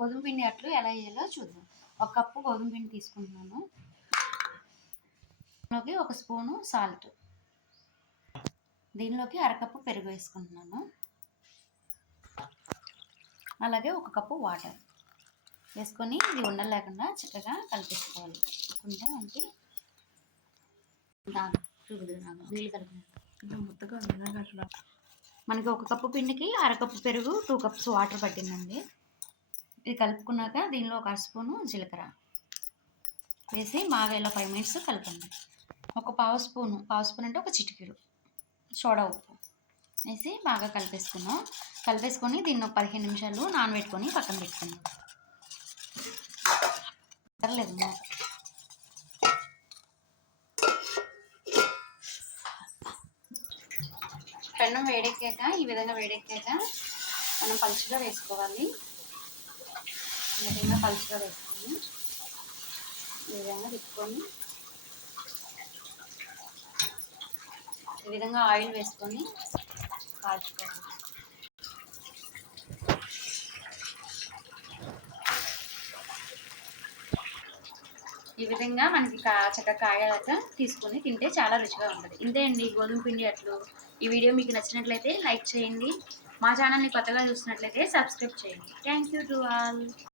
గోధుమ పిండి అట్లు ఎలా వేయాలో చూద్దాం. 1 కప్పు గోధుమ పిండి తీసుకుంటున్నాను. దీనిలోకి 1 స్పూను సాల్ట్, దీనిలోకి అరకప్పు పెరుగు వేసుకుంటున్నాను. అలాగే 1 కప్పు వాటర్ వేసుకొని ఇది ఉండలు లేకుండా చక్కగా కలిపేసుకోవాలి. కుంటే మనకి నీళ్ళు కలిపి మనకి 1 కప్పు పిండికి అరకప్పు పెరుగు, 2 కప్స్ వాటర్ పట్టిందండి. ఇది కలుపుకున్నాక దీనిలో 1 స్పూను జీలకర్ర వేసి బాగా ఇలా 5 మినిట్స్ కలపండి. ఒక పావు స్పూన్ అంటే ఒక చిటికెడు సోడా ఉప్పు వేసి బాగా కలిపేసుకొని దీన్ని ఒక 15 నిమిషాలు నానబెట్టుకొని పక్కన పెట్టుకున్నాం. పర్లేదు పెన్నం వేడెక్కాక ఈ విధంగా వేడెక్కాక మనం పలుచగా వేసుకోవాలి. ఈ విధంగా పలుచగా వేసుకొని ఈ విధంగా తిప్పుకొని ఈ విధంగా ఆయిల్ వేసుకొని కాల్చుకోవాలి. ఈ విధంగా మనకి చక్కగా కాయాక తీసుకొని తింటే చాలా రుచిగా ఉంటుంది. ఇంతే అండి గోధుమ పిండి అట్లు. ఈ వీడియో మీకు నచ్చినట్లయితే లైక్ చేయండి. మా ఛానల్ని కొత్తగా చూసినట్లయితే సబ్స్క్రైబ్ చేయండి. Thank you to all.